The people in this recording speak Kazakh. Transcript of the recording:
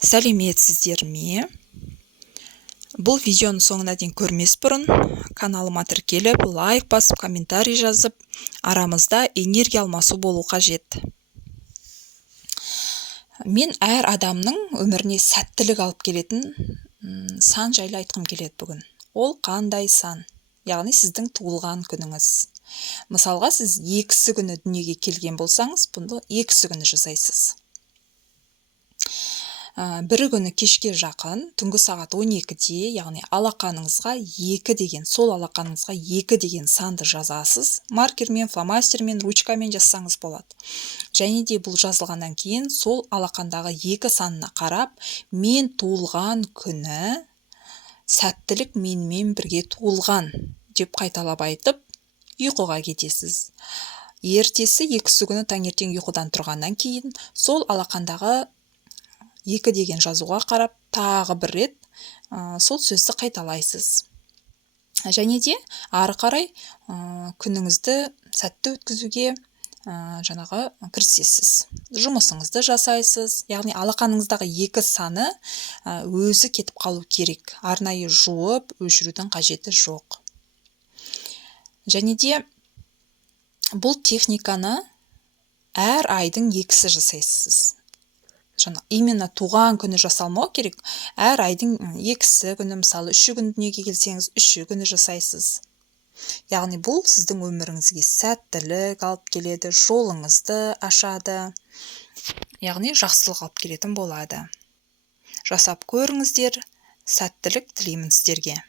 Сәлеметсіздер ме? Бұл видеоны соңына дейін көрмес бұрын каналыма тіркеліп, лайк басып, комментарий жазып, арамызда энергия алмасу болу қажет. Мен әр адамның өміріне сәттілік алып келетін сан жайлы айтқым келеді бүгін. Ол қандай сан? Яғни сіздің туылған күніңіз. Мысалға, сіз 2 күні дүниеге келген болсаңыз, бұны 2 күні жасайсыз. Бір күні кешке жақын, түнгі сағат 12-де, яғни алақаныңызға 2 деген, сол алақаныңызға 2 деген санды жазасыз. Маркермен, фломастермен, ручкамен жазсаңыз болады. Және де бұл жазылғаннан кейін сол алақандағы 2 санына қарап, мен туылған күні сәттілік менімен бірге туылған деп қайталап айтып, ұйқыға кетесіз. Ертесі 2 күні таңертең ұйқыдан тұрғаннан кейін сол алақандағы 2 деген жазуға қарап, тағы бір рет сол сөзді қайталайсыз. Және де ары қарай күніңізді сәтті өткізуге жаңағы кірісесіз. Жұмысыңызды жасайсыз. Яғни алақаныңыздағы 2 саны өзі кетіп қалу керек. Арнайы жуып, өшірудің қажеті жоқ. Және де бұл техниканы әр айдың 2-сі жасайсыз. Именно туған күні жасалмау керек. Әр айдың 2 күні, мысалы 3 күн дүниеге келсеңіз, 3 күні жасайсыз. Яғни бұл сіздің өміріңізге сәттілік алып келеді, жолыңызды ашады. Яғни жақсылық алып келетін болады. Жасап көріңіздер, сәттілік тілеймін сіздерге.